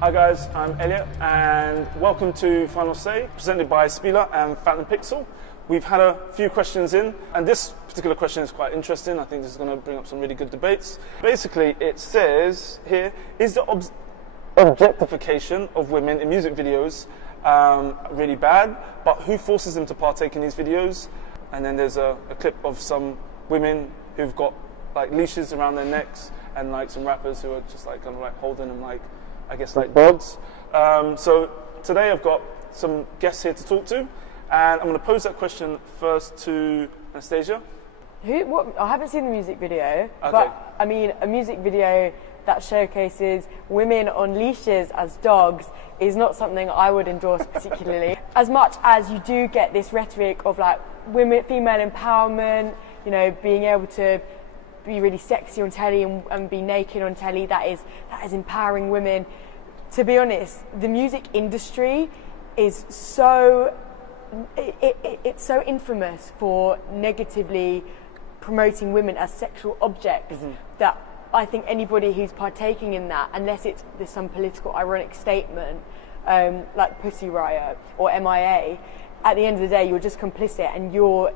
Hi guys, I'm Elliot and welcome to Final Say, presented by Spila and Phantom Pixel. We've had a few questions in, and this particular question is quite interesting. I think this is going to bring up some really good debates. Basically, it says here, is the objectification of women in music videos really bad? But who forces them to partake in these videos? And then there's a clip of some women who've got like leashes around their necks, and like some rappers who are just like kind of like holding them like, I guess, like dogs. So today I've got some guests here to talk to, and I'm going to pose that question first to Anastasia. What? I haven't seen the music video, Okay. but I mean, a music video that showcases women on leashes as dogs is not something I would endorse particularly. As much as you do get this rhetoric of like women, female empowerment, you know, being able to be really sexy on telly and be naked on telly, that is empowering women. To be honest, the music industry is so it's so infamous for negatively promoting women as sexual objects that I think anybody who's partaking in that, unless there's some political ironic statement like Pussy Riot or MIA, at the end of the day you're just complicit, and you're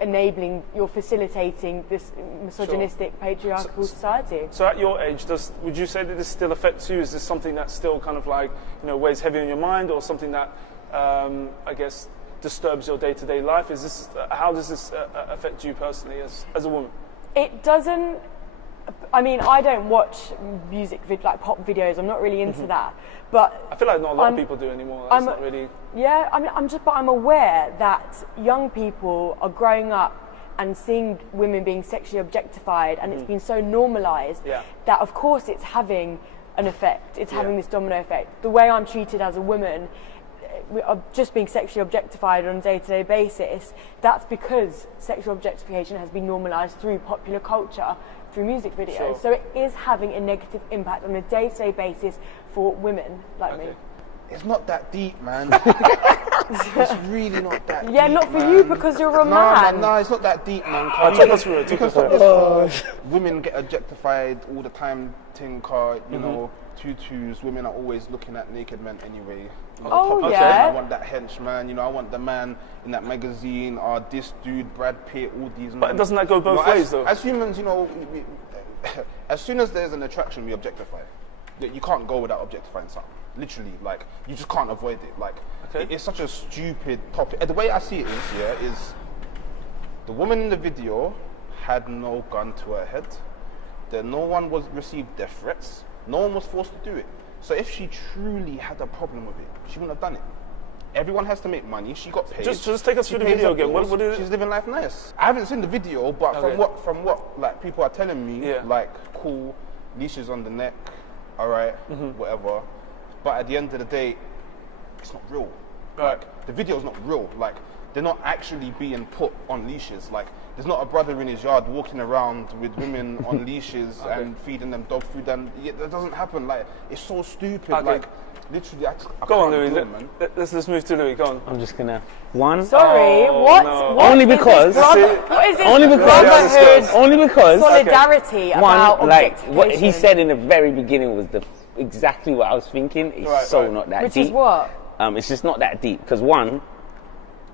enabling, you're facilitating this misogynistic, patriarchal society. So at your age, would you say that this still affects you? Is this something that still kind of like, you know, weighs heavy on your mind, or something that I guess disturbs your day-to-day life? How does this affect you personally as a woman? It doesn't. I mean, I don't watch like pop videos. I'm not really into that. But I feel like not a lot of people do anymore. That's not really. Yeah, I mean, I'm aware that young people are growing up and seeing women being sexually objectified, and it's been so normalised that, of course, it's having an effect. It's having this domino effect. The way I'm treated as a woman, just being sexually objectified on a day-to-day basis, that's because sexual objectification has been normalised through popular culture, through music videos. Sure. So it is having a negative impact on a day-to-day basis for women like me. It's not that deep, man. It's really not that deep. Yeah, not for you, because you're a man. No, it's not that deep, man. Take us through it. Women get objectified all the time. Tinker, you know, tutus. Women are always looking at naked men anyway. You know, Oh, yeah. I want that henchman. You know, I want the man in that magazine. This dude, Brad Pitt, all these. But doesn't that go both ways, though? As humans, you know, as soon as there's an attraction, we objectify. You can't go without objectifying something. Literally, like, you just can't avoid it. Like, it's such a stupid topic. And the way I see it is the woman in the video had no gun to her head. No one received death threats. No one was forced to do it. So if she truly had a problem with it, she wouldn't have done it. Everyone has to make money. She got paid. Just take us through the video again. What is it? She's living life nice. I haven't seen the video, but from what like people are telling me, like, cool, leashes on the neck, all right, whatever. But at the end of the day, it's not real. Like, the video's not real. Like, they're not actually being put on leashes. Like, there's not a brother in his yard walking around with women on leashes and feeding them dog food. And that doesn't happen. Like, it's so stupid. Like, literally, I go on, can't Louis. do it, man. Let's move to Louis. Go on. I'm just gonna Sorry, what? No. What Only is this because- what is this only because brotherhood only because solidarity about one, like what he objectification? said in the very beginning was exactly what I was thinking. It's not that Which deep. is what? It's just not that deep, because one,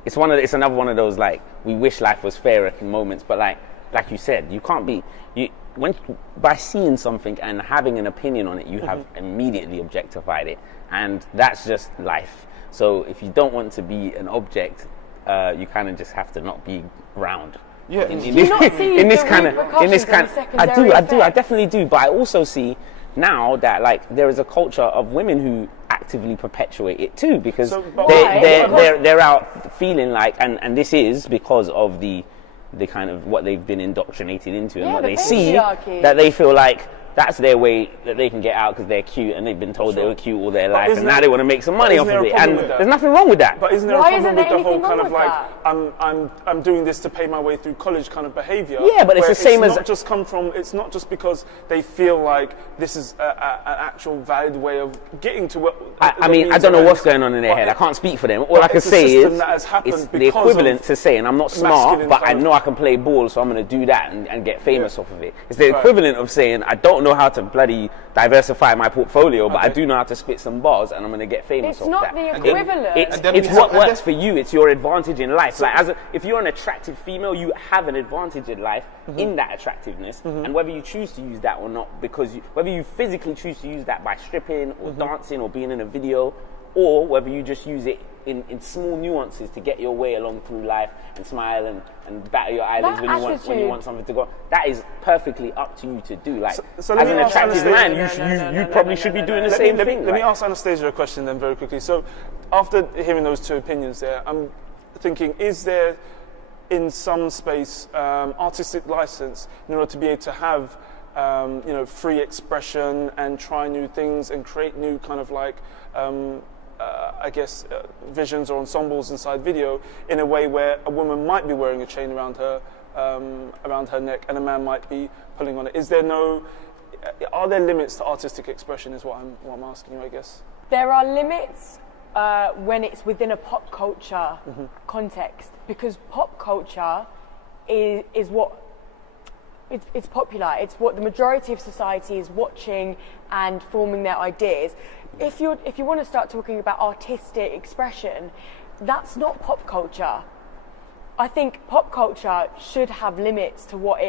it's another one of those, like, we wish life was fairer in moments, but like you said, you can't be by seeing something and having an opinion on it, you have immediately objectified it, and that's just life. So if you don't want to be an object, you kind of just have to not be around. Yeah. Do you not see in this the kind of repercussions and the secondary I effects? definitely do, but I also see now that, like, there is a culture of women who actively perpetuate it too, because they're out feeling like, and this is because of the kind of what they've been indoctrinated into, and what they see, that they feel like that's their way that they can get out because they're cute, and they've been told they were cute all their life, and now they want to make some money off of it. And there's nothing wrong with that. But isn't there a Why problem isn't with there the whole anything kind wrong of with like I'm doing this to pay my way through college kind of behaviour? Yeah, but it's the same as it's not just because they feel like this is an actual valid way of getting to what. I mean, I don't know what's going on in their head. I can't speak for them. All I can say is it's the equivalent to saying I'm not smart, but I know I can play ball, so I'm going to do that and get famous off of it. It's the equivalent of saying I don't know know how to bloody diversify my portfolio, but I do know how to spit some bars, and I'm going to get famous It's off not that. the equivalent. It's what works for you. It's your advantage in life. Like, if you're an attractive female, you have an advantage in life in that attractiveness, and whether you choose to use that or not, because whether you physically choose to use that by stripping or dancing or being in a video, or whether you just use it in small nuances to get your way along through life and smile and batter your eyelids when you want something to go. That is perfectly up to you to do. Like, so as an attractive man, you probably should be doing the same thing. Let me ask Anastasia a question then very quickly. So after hearing those two opinions there, I'm thinking, is there in some space artistic license in order to be able to have free expression and try new things and create new kind of like visions or ensembles inside video in a way where a woman might be wearing a chain around her neck and a man might be pulling on it? Are there limits to artistic expression is what I'm asking you, I guess? There are limits when it's within a pop culture context, because pop culture is what it's popular. It's what the majority of society is watching and forming their ideas. If you want to start talking about artistic expression, that's not pop culture. I think pop culture should have limits to what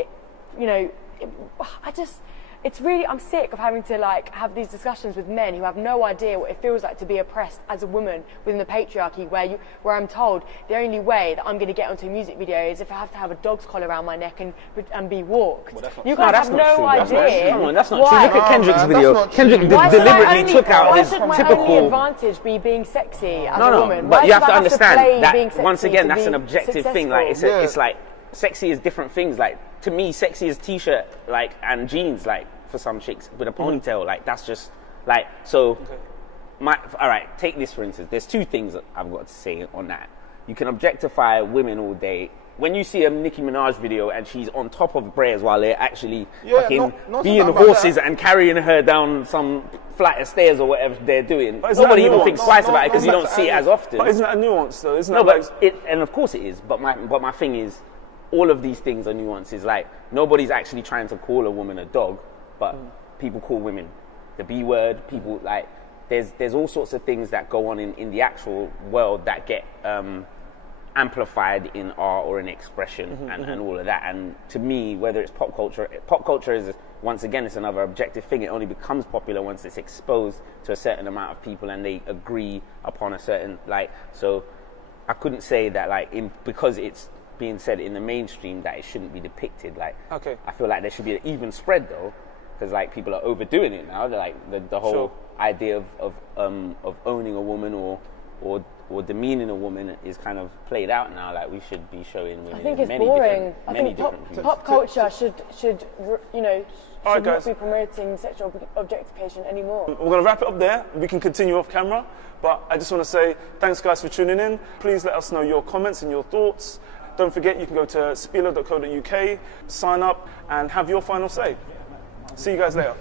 I'm sick of having to like have these discussions with men who have no idea what it feels like to be oppressed as a woman within the patriarchy, where I'm told the only way that I'm going to get onto a music video is if I have to have a dog's collar around my neck and be walked. You guys have no idea. That's not true. Look at Kendrick's video. Kendrick deliberately took out his typical. Why should my only advantage be being sexy as a woman? But you have to understand that once again, that's an objective thing. Like it's like sexy is different things. Like, to me, sexy is t-shirt like and jeans, like for some chicks with a ponytail. Like, that's just like so. Okay. All right, take this for instance. There's two things that I've got to say on that. You can objectify women all day. When you see a Nicki Minaj video and she's on top of prayers while they're actually fucking being horses and carrying her down some flight of stairs or whatever they're doing, nobody even thinks twice about it because you don't see it as often. But isn't that a nuance though? And of course it is. But my thing is, all of these things are nuances. Like, nobody's actually trying to call a woman a dog, but people call women the B word. People like there's all sorts of things that go on in the actual world that get amplified in art or in expression and all of that. And to me, whether it's pop culture is, once again, it's another objective thing. It only becomes popular once it's exposed to a certain amount of people and they agree upon a certain so I couldn't say that because it's being said in the mainstream that it shouldn't be depicted. I feel like there should be an even spread though, because people are overdoing it now. They're the whole idea of owning a woman or demeaning a woman is kind of played out now. Like, we should be showing women. I think it's boring. I think pop culture should not be promoting sexual objectification anymore. We're going to wrap it up there. We can continue off camera, but I just want to say thanks guys for tuning in. Please let us know your comments and your thoughts. Don't forget, you can go to spila.co.uk, sign up and have your final say. See you guys later.